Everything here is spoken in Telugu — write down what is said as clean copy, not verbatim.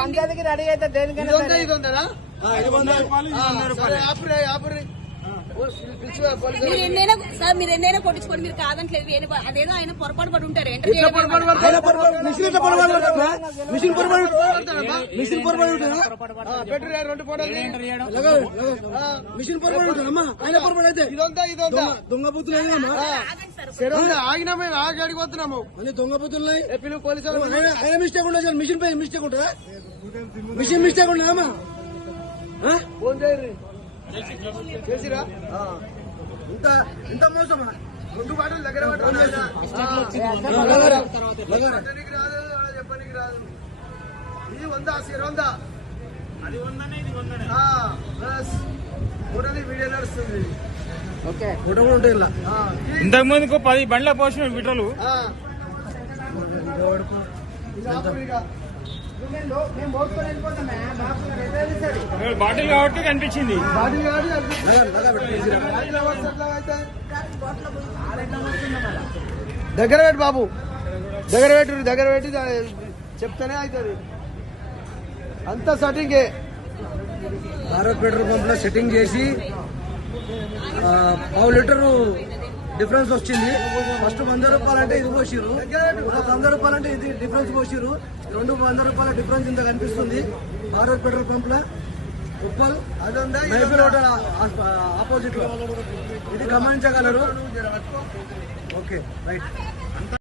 పంచాయతీకి రెడీ అయితే దేనికైనా మీరు ఎన్నైనా కొట్టించుకోండి, మీరు కాదంటలేదు. అదేదో ఆయన పొరపాటు పడి ఉంటారు. దొంగ బుద్ధులు ఆగినా మేము ఆగి అడిగిపోతున్నాము. దొంగ బుద్ధులు పిలువు పోలీసులు. ఆయన మిస్టేక్ ఉండదు, మిషన్ పై మిస్టేక్ ఉంటుందా? మిషన్ మిస్టేక్ ఉండదమ్మా. ఫోన్ చేయరు చేసిరా. ఇంత మోసమా? 2 బాటలు దగ్గర చెప్పడానికి రాదు, చెప్పడానికి రాదు. ఇది 100 100 అది 100 వీడియో నడుస్తుంది. ఫోటో కూడా ఉంటాయి. ఇంతకు ముందుకు 10 బండ్ల పోసిన విటలు బాటిల్ కాబట్టి కనిపించింది. దగ్గర పెట్టి బాబు, దగ్గర పెట్టి చెప్తానే అవుతుంది. అంతా సెట్టింగే. భారత్ పెట్రోల్ పంప్ లో సెట్టింగ్ చేసి 1/2 లీటరు డిఫరెన్స్ వచ్చింది. ఫస్ట్ 100 రూపాయలంటే ఇది పోసిరు, 100 రూపాయలంటే ఇది డిఫరెన్స్ పోసిరు. 200 రూపాయల డిఫరెన్స్ ఇంత కనిపిస్తుంది. భారత్ పెట్రోల్ పంప్ లో ఉప్పల్ మైఫిల్ హోటల్ ఆపోజిట్ లో. ఇది గమనించగలరు. Okay right.